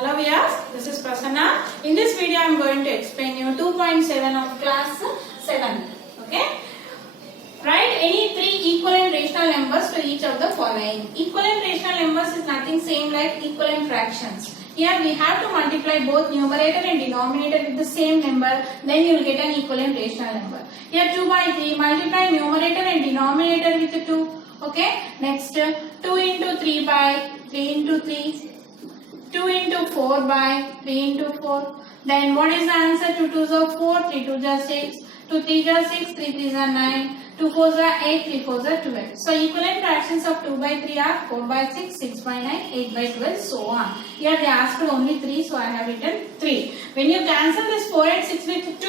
Hello viewers, this is Prasanna. In this video I am going to explain you 2.7 of class 7. Okay. Write any three equivalent rational numbers to each of the following. Equivalent rational numbers is nothing same like equivalent fractions. Here we have to multiply both numerator and denominator with the same number, then you will get an equivalent rational number. Here 2 by 3, multiply numerator and denominator with 2. Okay. Next 2 into 3 by 3 into 3. 2 into 4 by 3 into 4. Then what is the answer? 2 2s are 4, 3 2s are 6, 2 3s are 6, 3 3s are 9, 2 4s are 8, 3 4s are 12. So equivalent fractions of 2 by 3 are 4 by 6, 6 by 9, 8 by 12, so on. Here they asked only 3, so I have written 3. When you cancel this 4 and 6 with 2,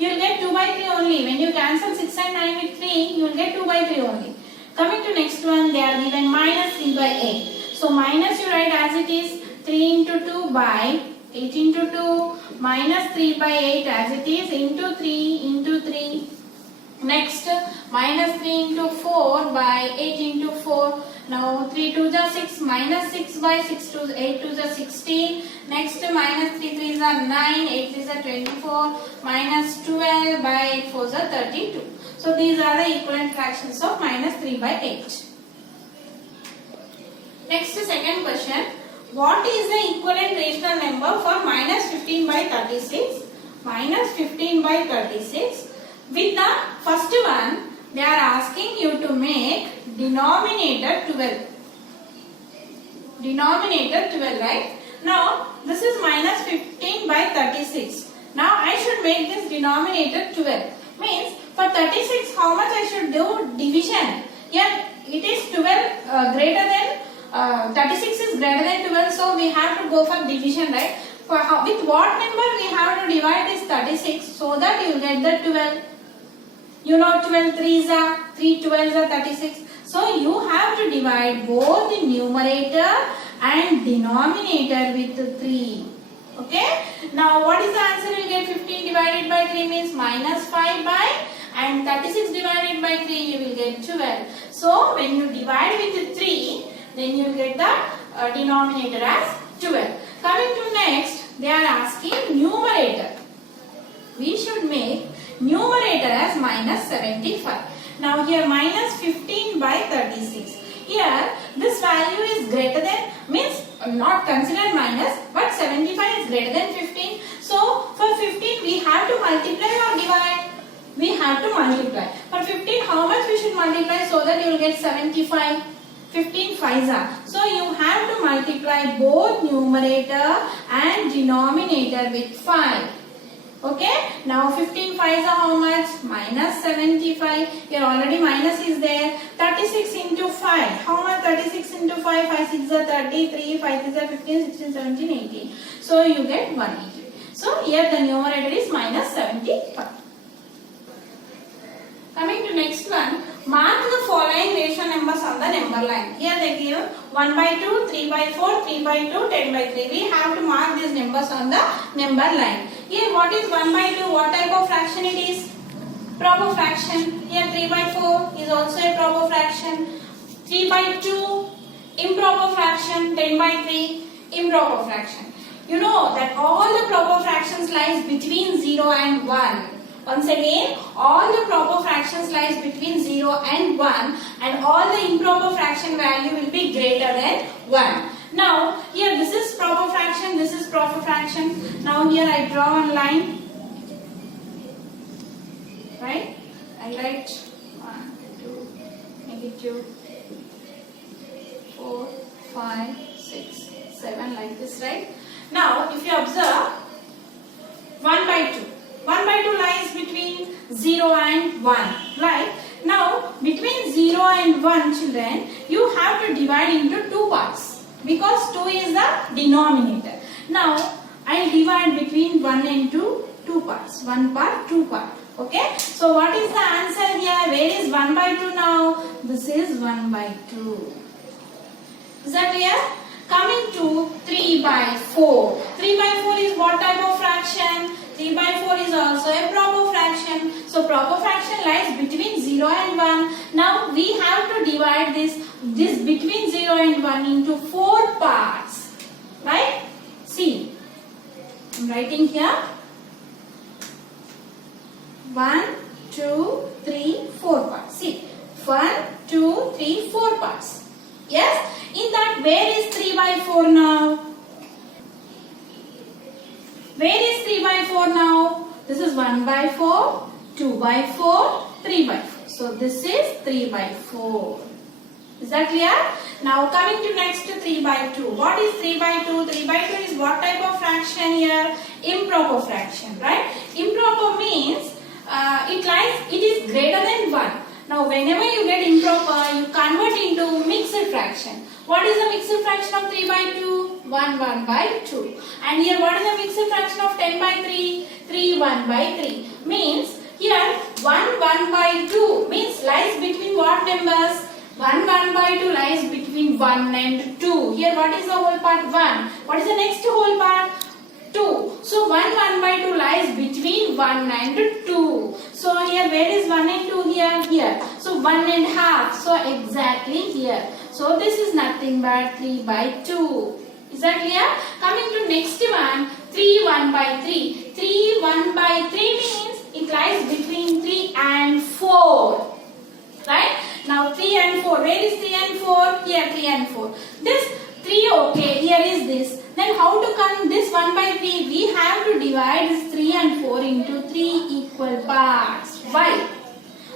you will get 2 by 3 only. When you cancel 6 and 9 with 3, you will get 2 by 3 only. Coming to next one, they are given minus 3 by 8. So minus you write as it is. 3 into 2 by 8 into 2 minus 3 by 8 as it is into 3 into 3. Next minus 3 into 4 by 8 into 4. Now 3 2s are 6 minus 6 by 6 2s 8 2s are 16. Next minus 3 3s are 9 8 3s are 24 minus 12 by 8 4s are 32. So these are the equivalent fractions of minus 3 by 8. Next second question. What is the equivalent rational number for minus 15 by 36? Minus 15 by 36. With the first one, they are asking you to make denominator 12. Denominator 12, right? Now, this is minus 15 by 36. Now, I should make this denominator 12. Means, for 36, how much I should do division? Here, it is 12 greater than 36 is greater than 12, so we have to go for division, right? With what number we have to divide this 36 so that you will get the 12. You know 12 3s are 3 12s are 36. So you have to divide both the numerator and denominator with 3. Okay? Now what is the answer? You will get 15 divided by 3 means minus 5 by, and 36 divided by 3 you will get 12. So when you divide with 3, then you will get the denominator as 12. Coming to next, they are asking numerator. We should make numerator as minus 75. Now here minus 15 by 36. Here this value is greater than, means not considered minus, but 75 is greater than 15. So for 15 we have to multiply or divide? We have to multiply. For 15 how much we should multiply so that you will get 75? 15 5s are. So you have to multiply both numerator and denominator with 5. Okay. Now 15 5s are how much? Minus 75. Here already minus is there. 36 into 5. How much? 36 into 5. 5 6 are 33. 5 3 are 15, 16, 17, 18. So you get 180. So here the numerator is minus 75. Coming to next one. Mark the following rational numbers on the number line. Here they give 1 by 2, 3 by 4, 3 by 2, 10 by 3. We have to mark these numbers on the number line. Here what is 1 by 2? What type of fraction it is? Proper fraction. Here 3 by 4 is also a proper fraction. 3 by 2 improper fraction. 10 by 3 improper fraction. You know that all the proper fractions lies between 0 and 1. Once again, all the proper fractions lies between 0 and 1, and all the improper fraction value will be greater than 1. Now, here this is proper fraction, this is proper fraction. Now here I draw a line. Right? I write 1, 2, negative 4, 5, 6, 7 like this, right? Now, if you observe 1 by 2. 1 by 2 lies between 0 and 1, right? Now, between 0 and 1 children, you have to divide into 2 parts because 2 is the denominator. Now, I will divide between 1 and 2 parts. 1 part, 2 part. Okay? So, what is the answer here? Where is 1 by 2 now? This is 1 by 2. Is that clear? Coming to 3 by 4. 3 by 4 is what type of fraction? 3 by 4 is also a proper fraction. So proper fraction lies between 0 and 1. Now we have to divide this between 0 and 1 into 4 parts. Right? See I'm writing here 1, 2, 3, 4 parts. See, 1, 2, 3, 4 parts. Yes? In that, where is 3 by 4 now? Where is 3 by 4 now? This is 1 by 4, 2 by 4, 3 by 4. So this is 3 by 4. Is that clear? Now coming to next to 3 by 2. What is 3 by 2? 3 by 2 is what type of fraction here? Improper fraction, right? Improper means it is greater than 1. Now whenever you get improper, you convert into mixed fraction. What is the mixed fraction of 3 by 2? 1 by 2. And here what is the mixed fraction of 10 by 3? 3 1 by 3. Means here 1 by 2 means lies between what numbers? 1 by 2 lies between 1 and 2. Here what is the whole part? 1. What is the next whole part? 2. So 1 by 2 lies between 1 and 2. So here where is 1 and 2 here? Here. So 1 and half. So exactly here. So this is nothing but 3 by 2. Is that clear? Coming to next one, 3 1 by 3. 3 1 by 3 means it lies between 3 and 4. Right? Now 3 and 4. Where is 3 and 4? Here 3 and 4. This 3 okay. Here is this. Then how to count this 1 by 3? We have to divide this 3 and 4 into 3 equal parts. Why?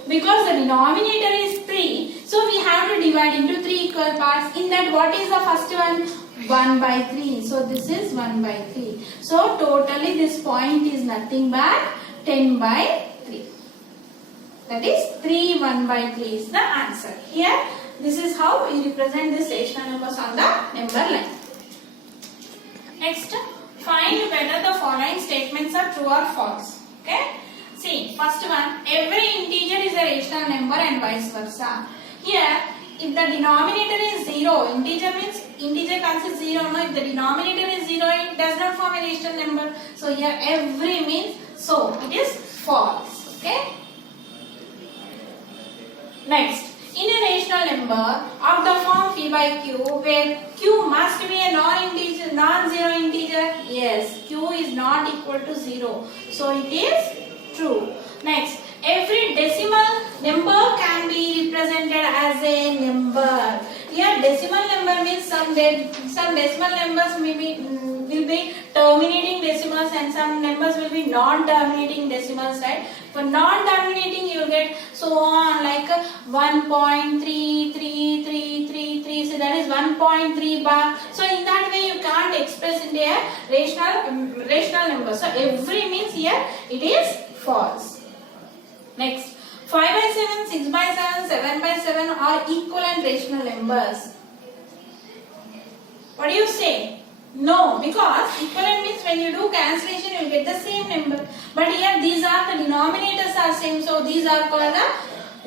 Because the denominator is 3. So we have to divide into 3 equal parts. In that what is the first one? 1 by 3. So this is 1 by 3. So totally this point is nothing but 10 by 3. That is 3 1 by 3 is the answer. Here this is how we represent this rational numbers on the number line. Next, find whether the following statements are true or false. Okay. See, first one, every integer is a rational number and vice versa. Here, if the denominator is 0, integer means integer comes as 0. No, if the denominator is 0, it does not form a rational number. So here every means so it is false. Okay. Next, in a rational number of the form phi by q, where q must be a non-zero integer, yes, q is not equal to 0. So it is true. Next, every decimal number can be represented as a number. Here decimal number means some decimal numbers will be terminating decimals and some numbers will be non-terminating decimals, right? For non-terminating you get so on like 1.3333. So that is 1.3 bar. So in that way you can't express in a rational number. So every means here it is false. Next, 5 by 7, 6 by 7, 7 by 7 are equivalent rational numbers. What do you say? No, because equivalent means when you do cancellation you get the same number. But here these are the denominators are same, so these are called the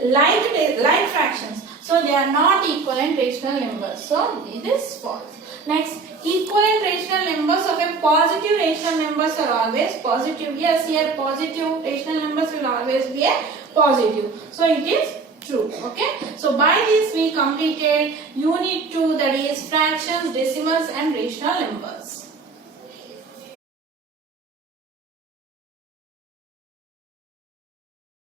like fractions. So they are not equivalent rational numbers. So it is false. Next, equivalent rational numbers of a positive rational numbers are always positive. Yes, here positive rational numbers will always be a positive. So it is true. Okay. So by this we completed unit 2, that is fractions, decimals and rational numbers.